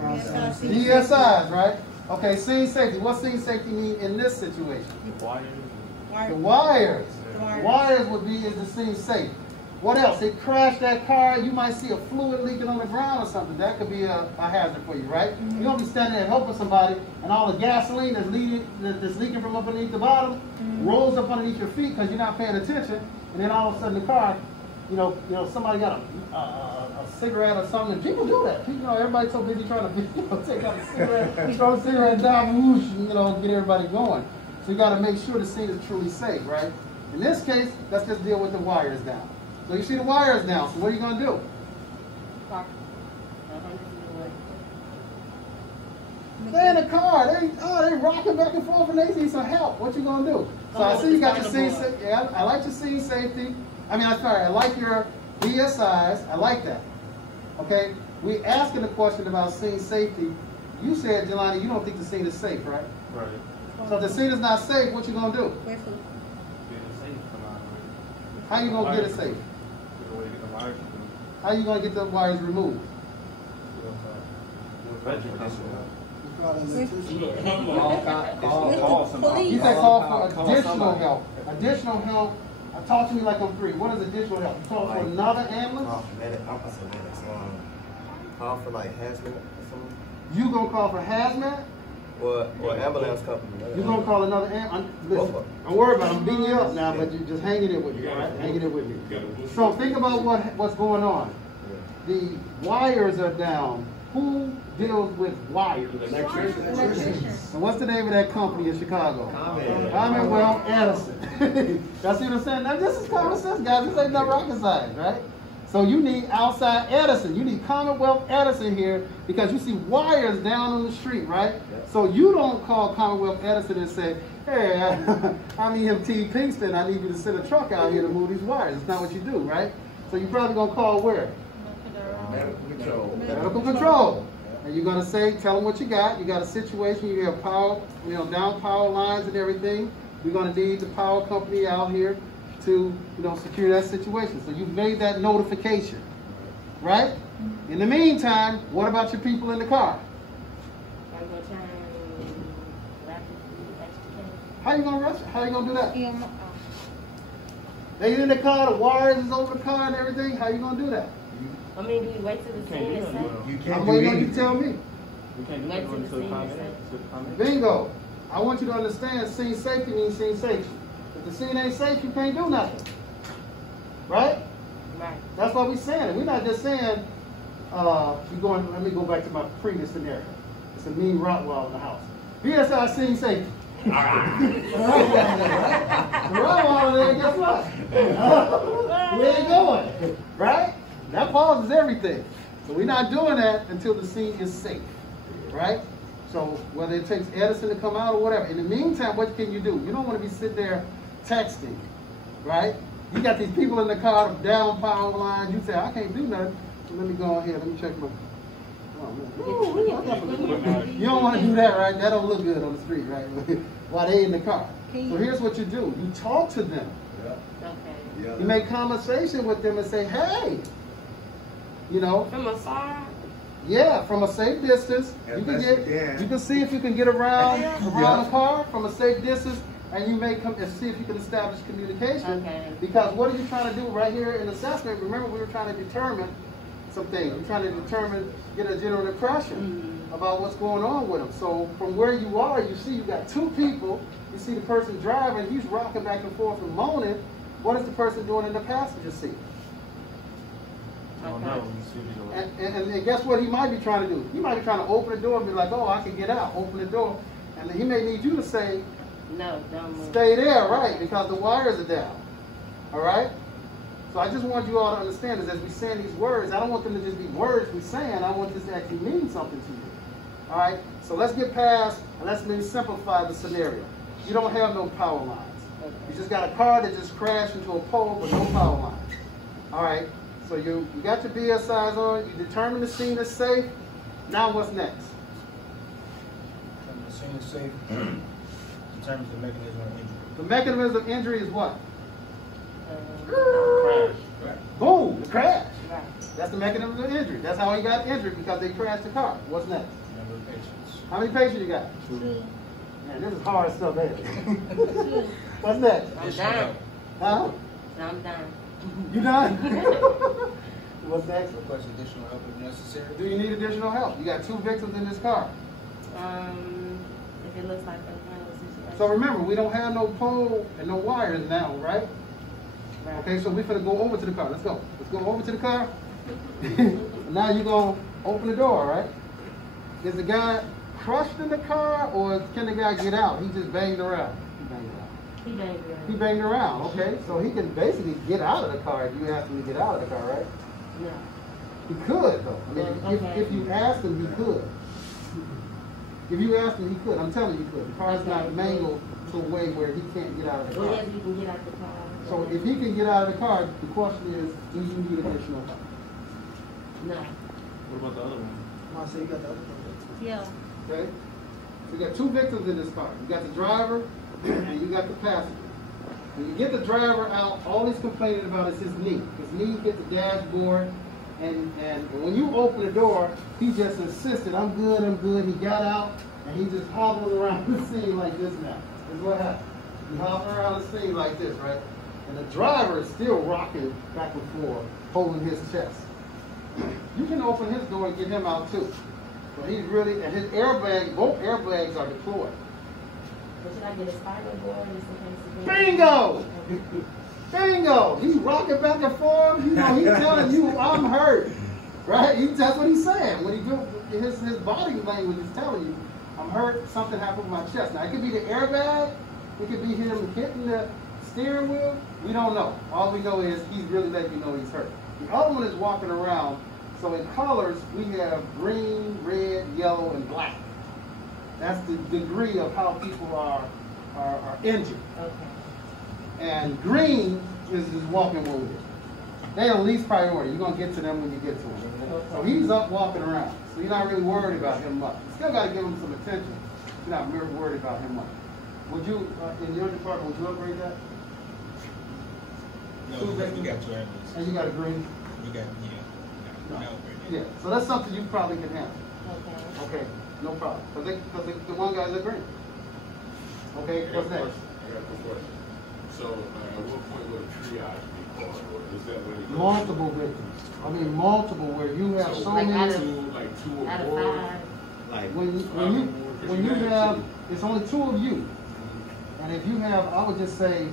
DSIs, right? Okay, scene safety. What scene safety mean in this situation? The wires. The wires. Wires would be is the scene safe. What else? It crashed that car. You might see a fluid leaking on the ground or something. That could be a hazard for you, right? You're going to be standing there helping somebody, and all the gasoline that's leaking from underneath the bottom rolls up underneath your feet because you're not paying attention. And then all of a sudden the car, somebody got a cigarette or something. And people do that. People, everybody's so busy trying to take out a cigarette, throw a cigarette down, whoosh, and, get everybody going. So you got to make sure the scene is truly safe, right? In this case, let's just deal with the wires down. So you see the wires down, so what are you going to do? They're in the car. They rocking back and forth and they need some help. What you going to do? So I see you got your scene safety. Yeah, I like your scene safety. I like your DSIs. I like that. Okay? We asking the question about scene safety. You said, Jelani, you don't think the scene is safe, right? Right. So if the scene is not safe, what you going to do? How you going to get it safe? How you going to get the wires removed? You said call for additional help. Additional help. Talk to me like I'm free. What is additional help? You call for another ambulance? Call for like hazmat or something? You gonna call for hazmat? Or ambulance company. You gonna call another ambulance? Listen, don't worry about it. I'm beating you up now, but you just hanging it with me, all right? Hanging it with me. So think about what's going on. The wires are down. Who deals with wires? Electricians. And what's the name of that company in Chicago? Commonwealth Edison. Y'all see what I'm saying? Now this is common sense, guys. This ain't no rocket science, right? So you need outside Edison. You need Commonwealth Edison here because you see wires down on the street, right? Yep. So you don't call Commonwealth Edison and say, hey, I'm EMT Pinkston. I need you to send a truck out here to move these wires. It's not what you do, right? So you're probably going to call where? Medical control. Medical control. And you're going to say, tell them what you got. You got a situation. You have power, down power lines and everything. We're going to need the power company out here to secure that situation. So you've made that notification, right? In the meantime, what about your people in the car? How you gonna rush it? How you gonna do that? They in the car, the wires is over the car and everything. How you gonna do that? Do we wait till the scene is safe? You can't I'm do waiting on you anything. to tell me. We can't do that until the comment. Bingo. I want you to understand scene safety means scene safety. If the scene ain't safe, you can't do nothing. Right? Right. That's why we're saying it. We're not just saying, let me go back to my previous scenario. It's a mean Rottweiler in the house. BSI scene safety. The Rottweiler there, guess what? Where you going? Right? That pauses everything. So we're not doing that until the scene is safe. Right? So whether it takes Edison to come out or whatever. In the meantime, what can you do? You don't want to be sitting there texting, right? You got these people in the car down power line. You say, I can't do nothing. So let me go ahead. Let me check my. Oh, man. You don't want to do that, right? That don't look good on the street, right? While they in the car. So here's what you do. You talk to them. Okay. You make conversation with them and say, hey, From afar? Yeah, from a safe distance. You can see if you can get around the car from a safe distance, and you may come and see if you can establish communication. Okay. Because what are you trying to do right here in assessment? Remember, we were trying to determine some things. We're trying to get a general impression about what's going on with them. So from where you are, you see you got two people. You see the person driving, he's rocking back and forth and moaning. What is the person doing in the passenger seat? And guess what he might be trying to do? He might be trying to open the door and be like, oh, I can get out, open the door. And he may need you to say, no, don't move. Stay there, right, because the wires are down. All right? So I just want you all to understand is as we saying these words, I don't want them to just be words we're saying. I want this to actually mean something to you. All right? So let's get past and let's maybe simplify the scenario. You don't have no power lines. You just got a car that just crashed into a pole with no power lines. All right? So you got your BSIs on, you determine the scene is safe. Now what's next? The scene is safe. Determines the mechanism of injury. The mechanism of injury is what? Crash. Boom, the crash. Right. That's the mechanism of injury. That's how he got injured, because they crashed the car. What's next? Number of patients. How many patients you got? 2. Man, this is hard stuff, ain't it? 2. What's next? I'm done. Huh? I'm done. You done? What's next? Request additional help if necessary. Do you need additional help? You got 2 victims in this car. If it looks like a kind of situation. So remember, we don't have no pole and no wires now, right? Right. Okay, so we're gonna go over to the car. Let's go. Let's go over to the car. Now you're gonna open the door, right? Is the guy crushed in the car, or can the guy get out? He just banged around. He banged around. He banged around, okay? So he can basically get out of the car if you ask him to get out of the car, right? No. He could, though. I mean, Okay. if you asked him, he could. If you asked him, he could. I'm telling you, he could. The car's not mangled to a way where he can't get out of the Well, car. yes, you can get out the car. So if he can get out of the car, the question is, do you need additional help? No. What about the other one? I say you got the other one. Yeah. Okay? So you got 2 victims in this car. You got the driver and you got the passenger. When you get the driver out, all he's complaining about is his knee. His knee hit the dashboard, and when you open the door, he just insisted, I'm good, I'm good. He got out, and he just hobbling around the scene like this now. This is what happened. He hobbling around the scene like this, right? And the driver is still rocking back and forth, holding his chest. You can open his door and get him out too. But he's really, and his airbag, both airbags are deployed. But should I get a spider board just in case? Bingo! Bingo! He's rocking back and forth. You know, he's telling you, I'm hurt. Right? That's what he's saying. When he do, his body language is telling you, I'm hurt, something happened with my chest. Now, it could be the airbag. It could be him hitting the steering wheel. We don't know. All we know is he's really letting you know he's hurt. The other one is walking around. So in colors, we have green, red, yellow, and black. That's the degree of how people are injured. Okay. And green is walking wounded. They're the least priority. You're going to get to them when you get to them. So he's up walking around. So you're not really worried about him much. You still got to give him some attention. You're not really worried about him much. Would you, in your department, would you upgrade that? No, we got 2 ambulances. And you got a green? We got, No. no. Yeah. So that's something you probably can handle. Okay. Okay. No problem. Because the one guy's a green. Okay. What's next? I got a question. So, at what point would a triage be called, or is that when it goes? Multiple victims. I mean, multiple where you have so like many. Like two or Out of more? 5. Like, When you have, it's only 2 of you. And if you have, I would just say,